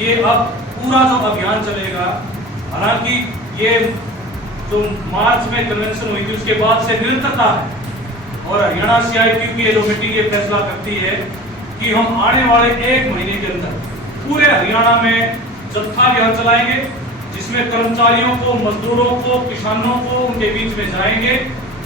ये अब पूरा जो अभियान चलेगा, हालांकि ये जो मार्च में कन्वेंशन हुई थी उसके बाद से निरंतरता है, और हरियाणा CITU की जो मीटिंग ये फैसला करती है कि हम आने वाले 1 महीने के अंदर पूरे हरियाणा में जत्था अभियान चलाएंगे, जिसमें कर्मचारियों को, मजदूरों को, किसानों को उनके बीच में जाएंगे।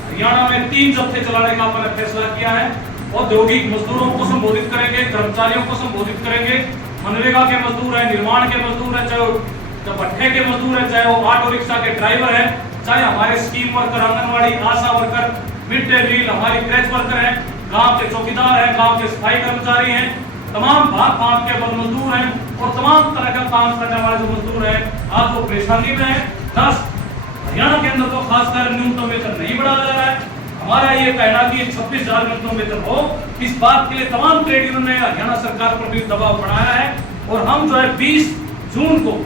हरियाणा में 3 जत्थे चलाने का अपने फैसला किया है। औद्योगिक मजदूरों को संबोधित करेंगे, कर्मचारियों को संबोधित करेंगे, मनरेगा के मजदूर है, निर्माण के मजदूर है, चाहे वो भट्ठे के मजदूर है, चाहे वो ऑटो रिक्शा के ड्राइवर है, चाहे हमारे स्कीम वर्कर, आंगनबाड़ी, आशा वर्कर, मिड डे मील, हमारी क्रैच वर्कर है, गांव के चौकीदार हैं, गांव के सफाई कर्मचारी हैं, तमाम भाग के मजदूर हैं, और तमाम तरह का काम करने वाले जो मजदूर हैं आज वो परेशानी में है। 10 हरियाणा के अंदर तो खासकर न्यूनतम वेतन नहीं बढ़ाया जा रहा है। हमारा ये कहना कि 26,000 न्यूनतम वेतन हो, इस बात के लिए तमाम ट्रेड यूनियन ने हरियाणा सरकार पर भी दबाव बढ़ाया है, और हम जो है 20 जून को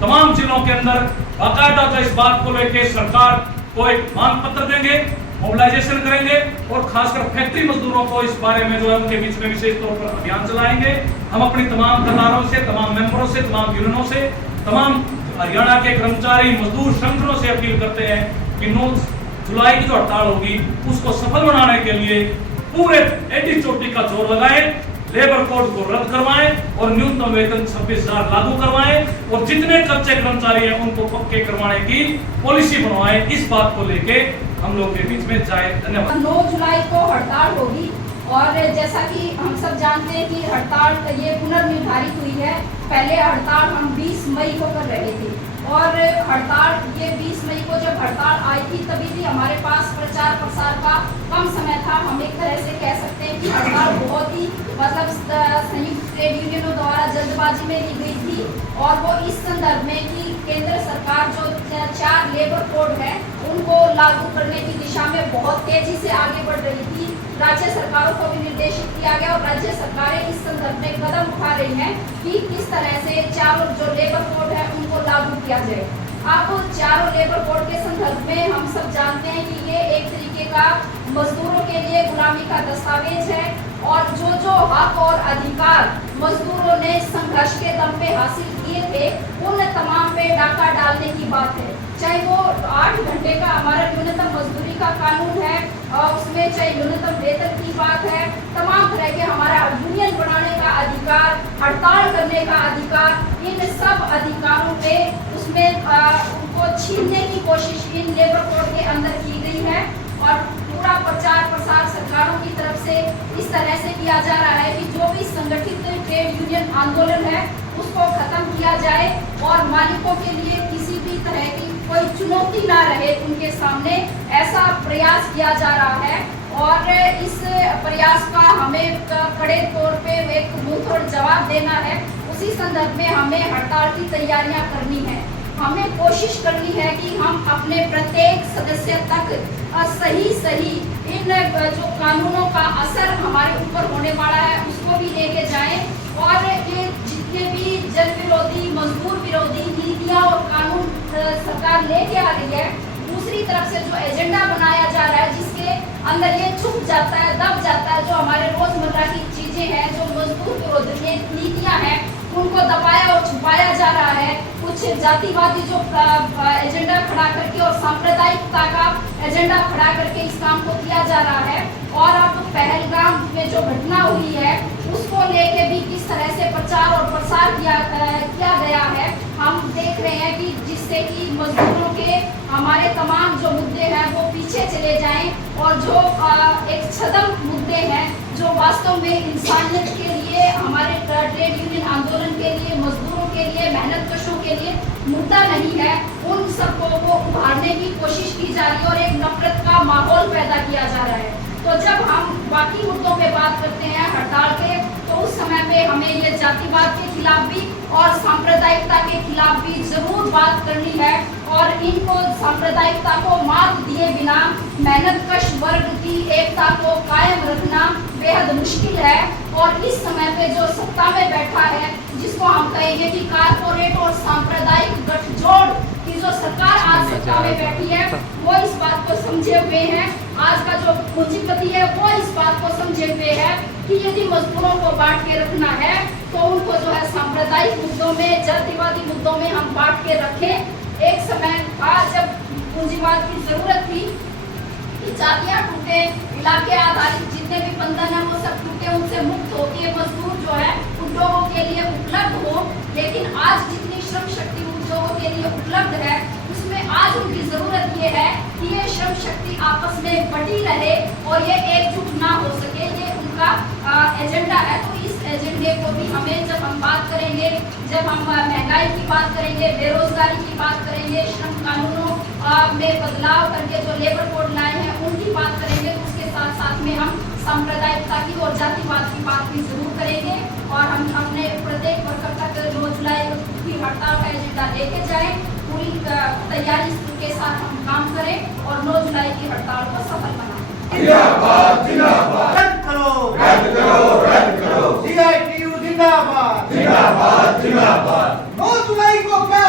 तमाम जिलों के अंदर बाकायदा जो इस बात को लेकर सरकार को एक मांग पत्र देंगे, मोबिलाइजेशन करेंगे, और खासकर फैक्ट्री मजदूरों को इस बारे में जो है उनके बीच में विशेष तौर पर अभियान चलाएंगे। हम अपनी तमाम कतारों से, तमाम मेंबरों से, तमाम यूनियनों से, तमाम हरियाणा के कर्मचारी मजदूर संगठनों से अपील करते हैं कि 9 जुलाई की जो हड़ताल होगी उसको सफल बनाने के लिए पूरे एडी चोटी का जोर लगाएं, लेबर कोड को रद्द करवाएं और न्यूनतम वेतन 26,000 लागू करवाएं, और जितने कच्चे कर्मचारी हैं उनको पक्के करवाने की पॉलिसी बनवाएं। इस बात को लेके हम लोग के बीच में जाए। धन्यवाद। 9 जुलाई को हड़ताल होगी, और जैसा कि हम सब जानते हैं कि हड़ताल ये पुनर्निर्धारित हुई है। पहले हड़ताल हम 20 मई को कर रहे थे, और हड़ताल ये 20 मई को जब हड़ताल आई थी तभी भी हमारे पास प्रचार प्रसार का कम समय था। हम एक तरह से कह सकते हैं कि हड़ताल बहुत ही संयुक्त ट्रेड यूनियनों द्वारा जल्दबाजी में ली गई थी, और वो इस संदर्भ में कि केंद्र सरकार जो 4 लेबर कोड है उनको लागू करने की दिशा में बहुत तेजी से आगे बढ़ रही थी। राज्य सरकारों को भी निर्देशित किया गया, और राज्य सरकारें इस संदर्भ में कदम उठा रही हैं कि किस तरह से 4 जो लेबर कोड है उनको लागू किया जाए। अब 4 लेबर कोड के संदर्भ में हम सब जानते हैं कि ये एक तरीके का मजदूरों के लिए गुलामी का दस्तावेज है, और जो हक और अधिकार मजदूरों ने संघर्ष के दम पे हासिल किए थे उन तमाम पे डाका डालने की बात है। चाहे वो 8 घंटे का हमारा न्यूनतम मजदूरी का कानून है, और उसमें चाहे न्यूनतम वेतन की बात है, तमाम तरह के हमारा यूनियन बनाने का अधिकार, हड़ताल करने का अधिकार, इन सब अधिकारों पे उसमें उनको छीनने की कोशिश इन लेबर कोड के अंदर की गई है। और पूरा प्रचार प्रसार सरकारों की तरफ से इस तरह से किया जा रहा है कि जो भी संगठित ट्रेड यूनियन आंदोलन है उसको खत्म किया जाए, और मालिकों के लिए किसी भी तरह की कोई चुनौती ना रहे उनके सामने, ऐसा प्रयास किया जा रहा है। और इस प्रयास का हमें कड़े तौर पे एक मुंहतोड़ जवाब देना है। उसी संदर्भ में हमें हड़ताल की तैयारियां करनी है। हमें कोशिश करनी है कि हम अपने प्रत्येक सदस्य तक सही इन जो कानूनों का असर हमारे ऊपर होने वाला है उसको भी लेके जाएं, और ये जितने भी जन विरोधी, मजदूर विरोधी नीतियां और कानून सरकार लेके आ रही है, दूसरी तरफ से जो एजेंडा बनाया जा रहा है जिसके अंदर ये छुप जाता है, दब जाता है, जो हमारे रोजमर्रा की चीजें हैं, जो मजदूर विरोधी नीतियां हैं, उनको दबाया और छुपाया जा रहा है। कुछ जातिवादी जो एजेंडा खड़ा करके और सांप्रदायिकता का एजेंडा खड़ा करके इस काम को किया जा रहा है। और अब पहलगाम में जो घटना हुई है उसको लेके भी किस तरह से प्रचार और प्रसार किया गया है, हम देख रहे हैं कि जिससे कि मजदूरों के हमारे तमाम जो मुद्दे हैं वो पीछे चले जाएं, और जो एक छदम मुद्दे हैं जो वास्तव में इंसानियत के लिए, हमारे ट्रेड यूनियन आंदोलन के लिए, मजदूरों के लिए, मेहनतकशों के लिए मुद्दा नहीं है, उन सबको वो उभारने की कोशिश की जा रही है, और एक नफरत का माहौल पैदा किया जा रहा है। तो जब हम बाकी मुद्दों पे बात करते हैं हड़ताल के, तो उस समय पे हमें ये जातिवाद के खिलाफ भी और सांप्रदायिकता के खिलाफ भी जरूर बात करनी है, और इनको सांप्रदायिकता को मात दिए बिना मेहनतकश वर्ग की एकता को कायम रखना बेहद मुश्किल है। और इस समय पे जो सत्ता में बैठा है, जिसको हम कहेंगे कि कारपोरेट और सांप्रदायिक गठजोड़ की जो सरकार आज सत्ता में बैठी है, वो इस बात को समझे हुए हैं, आज का जो पूंजीपति है वो इस बात को समझे हुए है कि यदि मजदूरों को बांट के रखना है तो उनको जो है सांप्रदायिक मुद्दों में, जातिवादी मुद्दों में हम बांट के रखें। एक समय था जब पूंजीवाद की जरूरत थी कि जातियां टूटे, इलाके आधारित जितने भी बंधन है वो सब टूटे, उनसे मुक्त होके मजदूर जो है उद्योगों के लिए उपलब्ध हो। लेकिन आज जितनी श्रम शक्ति उद्योगों के लिए उपलब्ध है, उसमें आज उनकी जरूरत ये है कि ये श्रम शक्ति आपस में बटी रहे और ये एकजुट ना हो सके, ये उनका एजेंडा है। तो इस एजेंडे को भी हमें, जब हम बात करेंगे, जब हम महंगाई की बात करेंगे, बेरोजगारी की बात करेंगे, श्रम कानूनों में बदलाव करके जो लेबर कोड लाए हैं उनकी बात करेंगे, तो उसके साथ साथ में हम सांप्रदायिकता की और जातिवाद की बात भी जरूर करेंगे। और हम अपने प्रत्येक वर्कर तक 9 जुलाई की हड़ताल का एजेंडा लेके जाएं, पूरी तैयारी के साथ हम काम करें और 9 जुलाई की हड़ताल को सफल बनाएं। जिंदाबाद जिंदाबाद, रद्द करो रद्द करो रद्द करो, CITU जिंदाबाद जिंदाबाद जिंदाबाद। 9 जुलाई को क्या